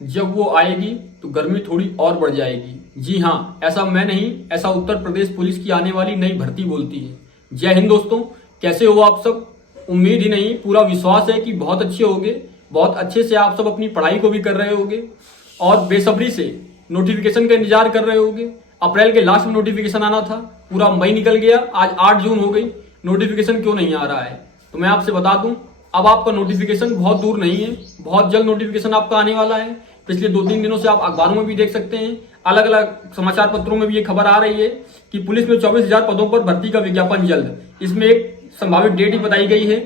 जब वो आएगी तो गर्मी थोड़ी और बढ़ जाएगी। जी हाँ, ऐसा मैं नहीं, ऐसा उत्तर प्रदेश पुलिस की आने वाली नई भर्ती बोलती है। जय हिंद दोस्तों, कैसे हो आप सब? उम्मीद ही नहीं, पूरा विश्वास है कि बहुत अच्छे होंगे। बहुत अच्छे से आप सब अपनी पढ़ाई को भी कर रहे होंगे और बेसब्री से नोटिफिकेशन का इंतजार कर रहे होंगे। अप्रैल के लास्ट में नोटिफिकेशन आना था, पूरा मई निकल गया, आज 8 जून हो गई, नोटिफिकेशन क्यों नहीं आ रहा है? तो मैं आपसे बता दूं, अब आपका नोटिफिकेशन बहुत दूर नहीं है, बहुत जल्द नोटिफिकेशन आपका आने वाला है। पिछले 2-3 दिनों से आप अखबारों में भी देख सकते हैं, अलग अलग समाचार पत्रों में भी ये खबर आ रही है कि पुलिस में 24,000 पदों पर भर्ती का विज्ञापन जल्द। इसमें एक संभावित डेट ही बताई गई है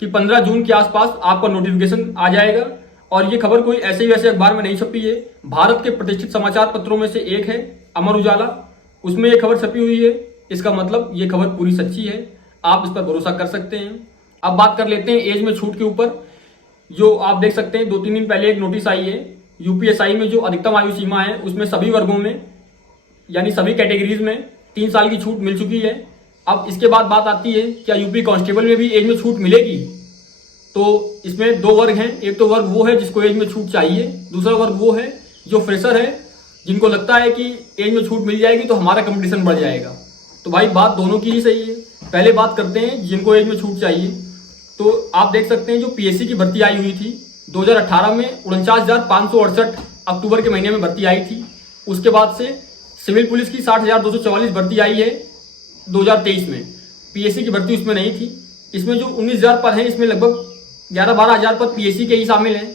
कि 15 जून के आसपास आपका नोटिफिकेशन आ जाएगा। और ये खबर कोई ऐसे ही वैसे अखबार में नहीं छपी है, भारत के प्रतिष्ठित समाचार पत्रों में से एक है अमर उजाला, उसमें ये खबर छपी हुई है। इसका मतलब ये खबर पूरी सच्ची है, आप इस पर भरोसा कर सकते हैं। अब बात कर लेते हैं एज में छूट के ऊपर। जो आप देख सकते हैं 2-3 दिन पहले एक नोटिस आई है यूपीएसआई में, जो अधिकतम आयु सीमा है उसमें सभी वर्गों में यानी सभी कैटेगरीज में 3 साल की छूट मिल चुकी है। अब इसके बाद बात आती है क्या यूपी कांस्टेबल में भी एज में छूट मिलेगी? तो इसमें 2 वर्ग हैं, एक तो वर्ग वो है जिसको एज में छूट चाहिए, दूसरा वर्ग वो है जो फ्रेशर है, जिनको लगता है कि एज में छूट मिल जाएगी तो हमारा कंपटीशन बढ़ जाएगा। तो भाई बात दोनों की ही सही है। पहले बात करते हैं जिनको एज में छूट चाहिए। तो आप देख सकते हैं जो पीएससी की भर्ती आई हुई थी 2018 में 49,568 अक्टूबर के महीने में भर्ती आई थी। उसके बाद से सिविल पुलिस की 60,244 भर्ती आई है 2023 में। पीएससी की भर्ती उसमें नहीं थी। इसमें जो 19,000 पद हैं, इसमें लगभग 11-12 हज़ार पद पीएससी के ही शामिल हैं।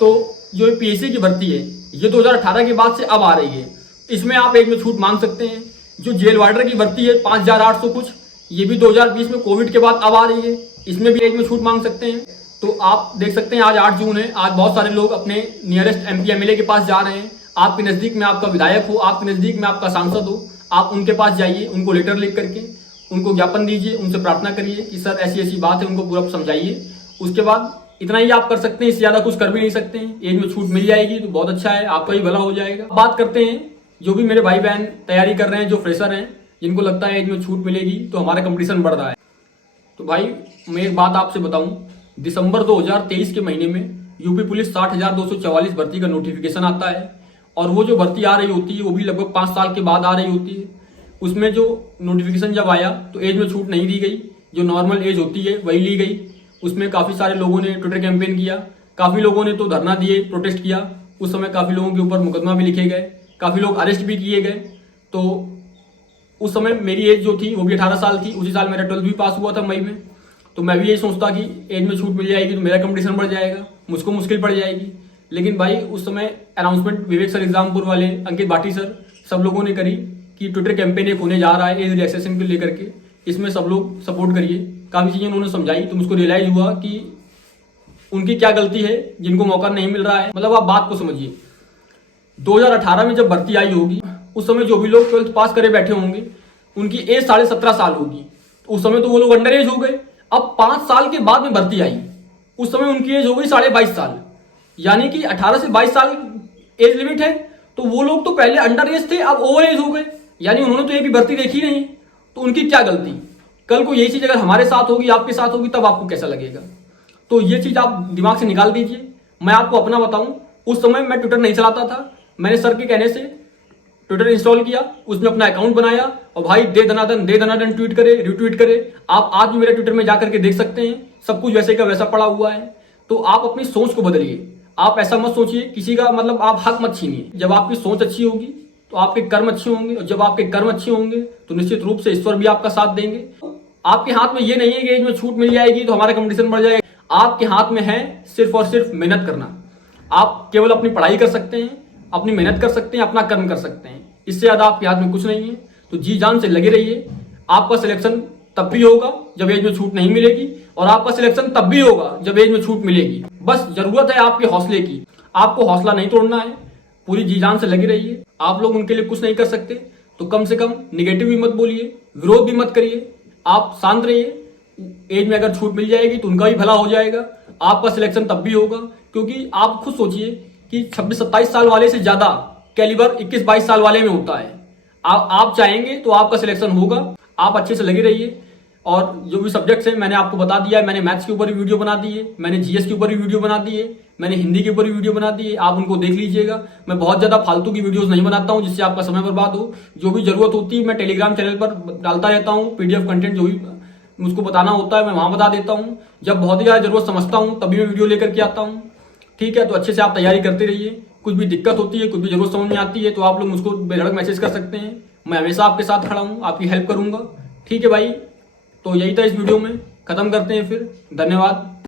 तो जो पीएससी की भर्ती है ये 2018 के बाद से अब आ रही है, इसमें आप एज में छूट मांग सकते हैं। जो जेल वार्डर की भर्ती है 5,800 कुछ, ये भी 2020 में कोविड के बाद अब आ रही है, इसमें भी एज में छूट मांग सकते हैं। तो आप देख सकते हैं आज 8 जून है, आज बहुत सारे लोग अपने नियरेस्ट एमपी एमएलए के पास जा रहे हैं। आपके नज़दीक में आपका विधायक हो, आपके नज़दीक में आपका सांसद हो, आप उनके पास जाइए, उनको लेटर लिख करके उनको ज्ञापन दीजिए, उनसे प्रार्थना करिए कि सर ऐसी ऐसी बात है, उनको पूरा समझाइए। उसके बाद इतना ही आप कर सकते हैं, इससे ज़्यादा कुछ कर भी नहीं सकते हैं। एज में छूट मिल जाएगी तो बहुत अच्छा है, आपका ही भला हो जाएगा। बात करते हैं जो भी मेरे भाई बहन तैयारी कर रहे हैं, जो फ्रेशर हैं, जिनको लगता है एज में छूट मिलेगी तो हमारा कंपटीशन बढ़ रहा है। तो भाई मैं एक बात आपसे बताऊं, दिसंबर 2023 के महीने में यूपी पुलिस 60,244 भर्ती का नोटिफिकेशन आता है और वो जो भर्ती आ रही होती है वो भी लगभग 5 साल के बाद आ रही होती है। उसमें जो नोटिफिकेशन जब आया तो एज में छूट नहीं दी गई, जो नॉर्मल एज होती है वही ली गई। उसमें काफ़ी सारे लोगों ने ट्विटर कैंपेन किया, काफ़ी लोगों ने तो धरना दिए, प्रोटेस्ट किया। उस समय काफ़ी लोगों के ऊपर मुकदमा भी लिखे गए, काफ़ी लोग अरेस्ट भी किए गए। तो उस समय मेरी एज जो थी वो भी 18 साल थी, उसी साल मेरा 12th भी पास हुआ था मई में। तो मैं भी यही सोचता कि एज में छूट मिल जाएगी तो मेरा कंपटीशन बढ़ जाएगा, मुझको मुश्किल पड़ जाएगी। लेकिन भाई उस समय अनाउंसमेंट विवेक सर एग्जामपुर वाले, अंकित भाटी सर, सब लोगों ने करी कि ट्विटर कैंपेन एक होने जा रहा है एज रिलैक्सेशन को लेकर के, इसमें सब लोग सपोर्ट करिए। काफ़ी चीज़ें उन्होंने समझाई तो मुझको रियलाइज हुआ कि उनकी क्या गलती है, जिनको मौका नहीं मिल रहा है। मतलब आप बात को समझिए, 2018 में जब भर्ती आई होगी उस समय जो भी लोग 12th पास करे बैठे होंगे उनकी एज 17.5 साल होगी। उस समय तो वो लोग अंडर एज हो गए। अब 5 साल के बाद में भर्ती आई, उस समय उनकी एज हो गई 22.5 साल, यानी कि 18 से 22 साल एज लिमिट है। तो वो लोग तो पहले अंडर एज थे, अब ओवर एज हो गए, यानी उन्होंने तो ये भी भर्ती देखी नहीं। तो उनकी क्या गलती? कल को यही चीज अगर हमारे साथ होगी, आपके साथ होगी, तब आपको कैसा लगेगा? तो ये चीज आप दिमाग से निकाल दीजिए। मैं आपको अपना बताऊं, उस समय मैं ट्विटर नहीं चलाता था, मैंने सर के कहने से ट्विटर इंस्टॉल किया, उसमें अपना अकाउंट बनाया और भाई दे दनादन ट्वीट करे, रिट्वीट करे। आप आज भी मेरे ट्विटर में जाकर के देख सकते हैं, सब कुछ वैसे का वैसा पड़ा हुआ है। तो आप अपनी सोच को बदलिए, आप ऐसा मत सोचिए किसी का, मतलब आप हक मत छीनिए। जब आपकी सोच अच्छी होगी तो आपके कर्म अच्छे होंगे, और जब आपके कर्म अच्छे होंगे तो निश्चित रूप से ईश्वर भी आपका साथ देंगे। आपके हाथ में ये नहीं है कि एज में छूट मिल जाएगी तो हमारा कंपटीशन बढ़ जाएगा। आपके हाथ में है सिर्फ और सिर्फ मेहनत करना। आप केवल अपनी पढ़ाई कर सकते हैं, अपनी मेहनत कर सकते हैं, अपना कर्म कर सकते हैं, इससे ज्यादा आपके हाथ में कुछ नहीं है। तो जी जान से लगे रहिए। आपका सिलेक्शन तब भी होगा जब एज में छूट नहीं मिलेगी, और आपका सिलेक्शन तब भी होगा जब एज में छूट मिलेगी। बस जरूरत है आपके हौसले की, आपको हौसला नहीं तोड़ना है, पूरी जी जान से लगे रहिए। आप लोग उनके लिए कुछ नहीं कर सकते तो कम से कम निगेटिव भी मत बोलिए, विरोध भी मत करिए, आप शांत रहिए। एज में अगर छूट मिल जाएगी तो उनका भी भला हो जाएगा, आपका सिलेक्शन तब भी होगा। क्योंकि आप खुद सोचिए कि 26-27 साल वाले से ज्यादा कैलिबर 21-22 साल वाले में होता है। आप चाहेंगे तो आपका सिलेक्शन होगा। आप अच्छे से लगे रहिए। और जो भी सब्जेक्ट्स हैं मैंने आपको बता दिया है, मैंने मैथ्स के ऊपर भी वीडियो बना दी है, मैंने जीएस के ऊपर भी वीडियो बना दी है, मैंने हिंदी के ऊपर भी वीडियो बना दी है, आप उनको देख लीजिएगा। मैं बहुत ज्यादा फालतू की वीडियोस नहीं बनाता हूं जिससे आपका समय बर्बाद हो। जो भी जरूरत होती है मैं टेलीग्राम चैनल पर डालता रहता हूं, पीडीएफ कंटेंट जो भी मुझको बताना होता है मैं वहां बता देता हूं। जब बहुत ही ज्यादा जरूरत समझता हूं तभी मैं वीडियो लेकर के आता हूं। ठीक है, तो अच्छे से आप तैयारी करते रहिए। कुछ भी दिक्कत होती है, कुछ भी जरूरत समझ में आती है तो आप लोग मुझको बेधड़क मैसेज कर सकते हैं। मैं हमेशा आपके साथ खड़ा हूं, आपकी हेल्प करूंगा। ठीक है भाई, तो यही था इस वीडियो में, खत्म करते हैं फिर। धन्यवाद।